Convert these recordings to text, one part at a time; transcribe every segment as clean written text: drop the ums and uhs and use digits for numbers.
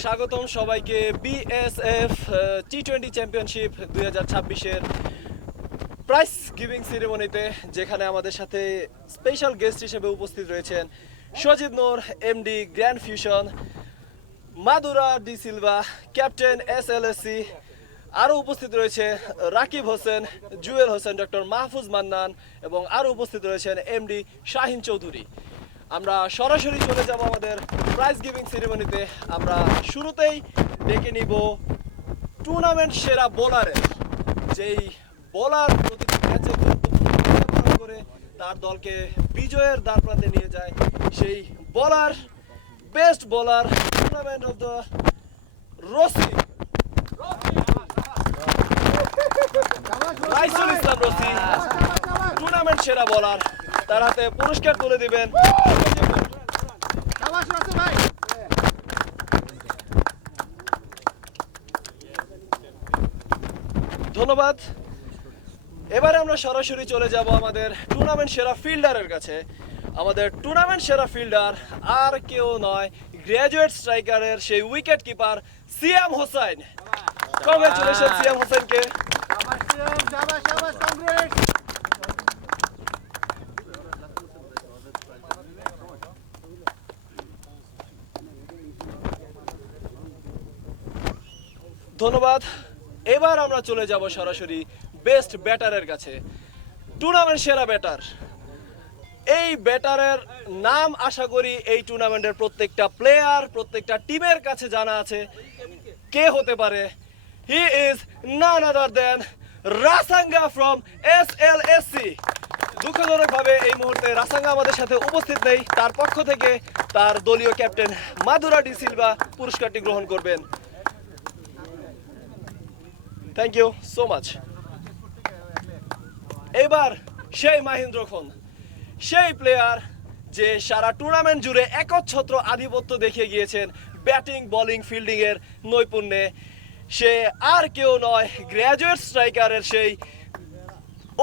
স্বাগতম সবাইকে বিএসএফ টি20 চ্যাম্পিয়নশিপ 2026-এর প্রাইজ গিভিং সেরেমনিতে, যেখানে আমাদের সাথে স্পেশাল গেস্ট হিসেবে উপস্থিত রয়েছেন Sajid Noor, MD grand fusion, Madura De Silva, captain SLSC। আরও উপস্থিত রয়েছে রাকিব হোসেন, জুয়েল হোসেন, ডক্টর মাহফুজ মান্নান এবং আরও উপস্থিত রয়েছেন এমডি শাহিন চৌধুরী। আমরা সরাসরি চলে যাব আমাদের প্রাইজ গিভিং সেরিমনিতে। আমরা শুরুতেই ডেকে নিব টুর্নামেন্ট সেরা বোলারের, যেই বোলার প্রতিটি ম্যাচে গুরুত্বপূর্ণ করে তার দলকে বিজয়ের দ্বারপ্রান্তে নিয়ে যায়, সেই bowler, best bowler tournament of the Roshi, Raisul Islam Roshi, tournament সেরা বোলার। তার হাতে পুরস্কার তুলে দিবেন। ধন্যবাদ। এবারে আমরা সরাসরি চলে যাব আমাদের টুর্নামেন্ট সেরা ফিল্ডারের কাছে। আমাদের টুর্নামেন্ট সেরা ফিল্ডার আর কেউ নয়, গ্র্যাজুয়েট স্ট্রাইকারের সেই উইকেট কিপার সিয়াম হোসেন। কংগ্রেচুলেশন সিয়াম হোসেনকে। ধন্যবাদ। এবার আমরা চলে যাব সরাসরি বেস্ট ব্যাটারের কাছে। টুর্নামেন্ট সেরা ব্যাটার, এই ব্যাটারের নাম আশা করি এই টুর্নামেন্টের প্রত্যেকটা প্লেয়ার, প্রত্যেকটা টিমের কাছে জানা আছে কে হতে পারে। He is none other than Rasanga from SLSC। দুঃখজনকভাবে এই মুহূর্তে রাসাঙ্গা আমাদের সাথে উপস্থিত নেই। তার পক্ষ থেকে তার দলীয় ক্যাপ্টেন মাদুরা ডি সিলভা পুরস্কারটি গ্রহণ করবেন। Thank you so much. এবার সেই মাহিন্দ্র খন, সেই প্লেয়ার যে সারা টুর্নামেন্ট জুড়ে একচ্ছত্র আধিপত্য দেখিয়ে গিয়েছেন ব্যাটিং, বোলিং, ফিল্ডিং এর নৈপুণ্যে। সে আর কেউ নয়, গ্র্যাজুয়েট স্ট্রাইকারের সেই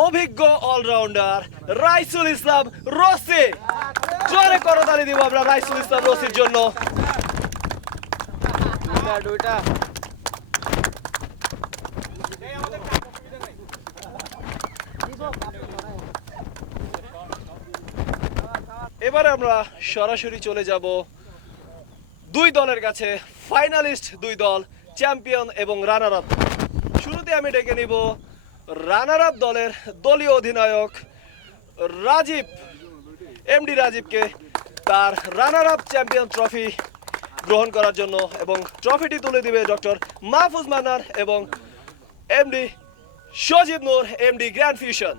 অভিজ্ঞ অলরাউন্ডার রাইসুল ইসলাম রসি। জোরে করতালি দিব আমরা রাইসুল ইসলাম রসির জন্য। এবারে আমরা সরাসরি চলে যাব দুই দলের কাছে, ফাইনালিস্ট দুই দল, চ্যাম্পিয়ন এবং রানার আপ। শুরুতে আমি ডেকে নিব রানার আপ দলের দলীয় অধিনায়ক রাজীব, এমডি রাজীবকে, তার রানার আপ চ্যাম্পিয়ন ট্রফি গ্রহণ করার জন্য, এবং ট্রফিটি তুলে দিবে ডক্টর মাহফুজ মান্নান এবং এমডি সজিব নূর, এমডি গ্র্যান্ড ফিউশন।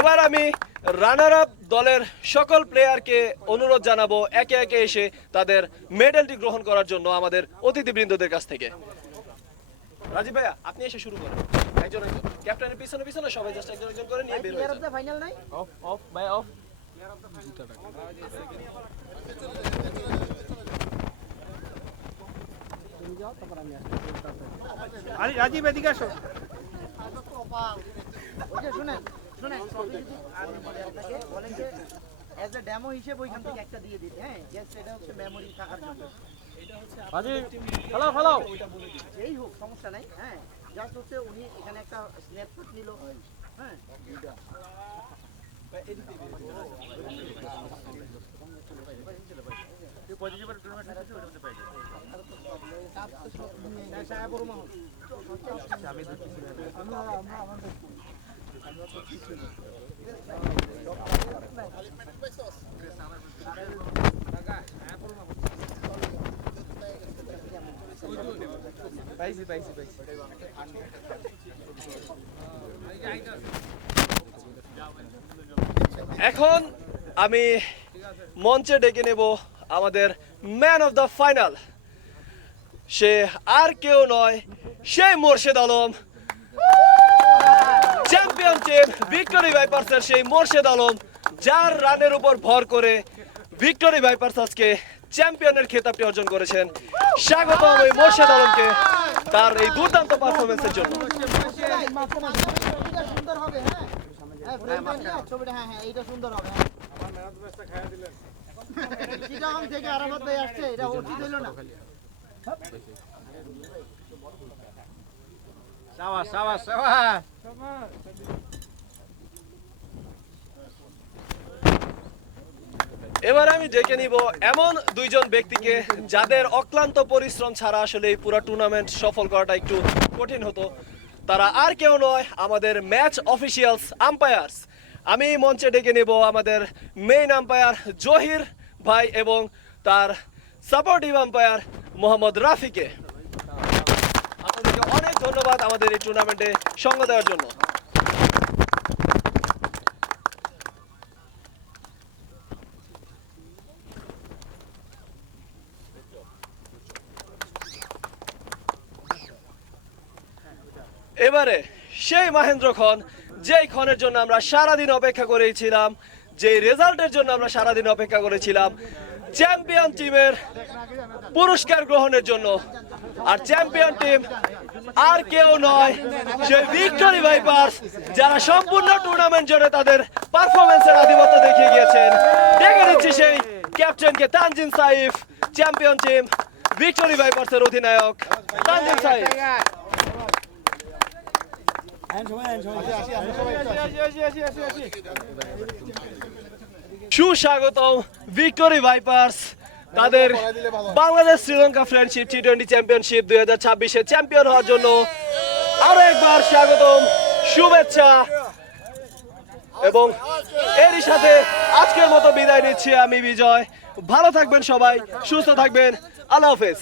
এবার আমি রানার আপ দলের সকল প্লেয়ারকে অনুরোধ জানাবো একে একে এসে তাদের মেডেলটি গ্রহণ করার জন্য আমাদের অতিথিবৃন্দদের কাছ থেকে। রাজীব ভাইয়া, আপনি এসে শুরু করেন। একজন একজন ক্যাপ্টেনের পিছনে পিছনে সবাই জাস্ট একজন একজন করে নিয়ে বের হয়ে যান। ফাইনাল নাই অফ অফ ভাই অফ। তুমি যাও, তারপর আমি আসছি। আরে রাজীব এদিকে আসো। ওকে শুনেন শুনেন, ট্রফি যদি আপনাকে বলেন যে অ্যাজ এ ডেমো হিসেবে ওইখান থেকে একটা দিয়ে দিতে। হ্যাঁ, জাস্ট এটা হচ্ছে মেমোরি থাকার জন্য। এটা হচ্ছে রাজীব হ্যালো হ্যালো এই হোক, সমস্যা নাই। হ্যাঁ, জাস্ট হচ্ছে উনি এখানে একটা স্ন্যাপশট নিল। হ্যাঁ, এখন আমি মঞ্চে ডেকে নেব আমাদের ম্যান অফ দ্য ফাইনাল। সে আর কেউ নয়, সেই Morshed Alam, champion team victory ভাইপার্সের সেই মোর্শেদ আলম, যার রানের উপর ভর করে ভিক্টোরি ভাইপার্স আজকে চ্যাম্পিয়নের খেতাবটি অর্জন করেছেন। স্বাগতম এই মোর্শেদ আলমকে তার এই দুর্দান্ত পারফরমেন্সের জন্য। সুন্দর হবে, হ্যাঁ ছবিটা, হ্যাঁ এইটা সুন্দর হবে। চিটাগাং থেকে আরাফাত ভাই আসছে, এটা উচিত হইল না। সাবাস সাবাস সাবাস। এবার আমি ডেকে নিব এমন দুইজন ব্যক্তিকে যাদের অক্লান্ত পরিশ্রম ছাড়া আসলে এই পুরো টুর্নামেন্ট সফল করাটা একটু কঠিন হতো। তারা আর কেউ নয়, আমাদের ম্যাচ অফিসিয়ালস আম্পায়ার্স। আমি মঞ্চে ডেকে নেব আমাদের মেইন আম্পায়ার জহির ভাই এবং তার সাপোর্টিভ আম্পায়ার মোহাম্মদ রাফিকে। আপনাদেরকে অনেক ধন্যবাদ আমাদের এই টুর্নামেন্টে সঙ্গ দেওয়ার জন্য। এবারে সেই মহেন্দ্র খন, যেই ক্ষণের জন্য আমরা সারাদিন অপেক্ষা করেছিলাম, যেই রেজাল্টের জন্য আমরা সারাদিন অপেক্ষা করেছিলাম, চ্যাম্পিয়ন টিমের পুরস্কার গ্রহণের জন্য। আর চ্যাম্পিয়ন টিম আর কেউ নয়, সেই ভিক্টোরি ভাইপার্স, যারা সম্পূর্ণ টুর্নামেন্ট জুড়ে তাদের পারফরমেন্সের আধিপত্য দেখিয়ে গিয়েছেন। দেখে নিচ্ছি সেই ক্যাপ্টেনকে, Tanzim Saif, champion team victory ভাইপার্সের অধিনায়ক তানজিম সাইফ। সুস্বাগতম ভিক্টোরি ভাইপার্স, তাদের বাংলাদেশ শ্রীলঙ্কা ফ্রেন্ডশিপ টি-20 চ্যাম্পিয়নশিপ 2026-এ চ্যাম্পিয়ন হওয়ার জন্য আরো একবার স্বাগতম, শুভেচ্ছা। এবং এরই সাথে আজকের মতো বিদায় নিচ্ছি আমি বিজয়। ভালো থাকবেন সবাই, সুস্থ থাকবেন, আল্লাহ হাফেজ।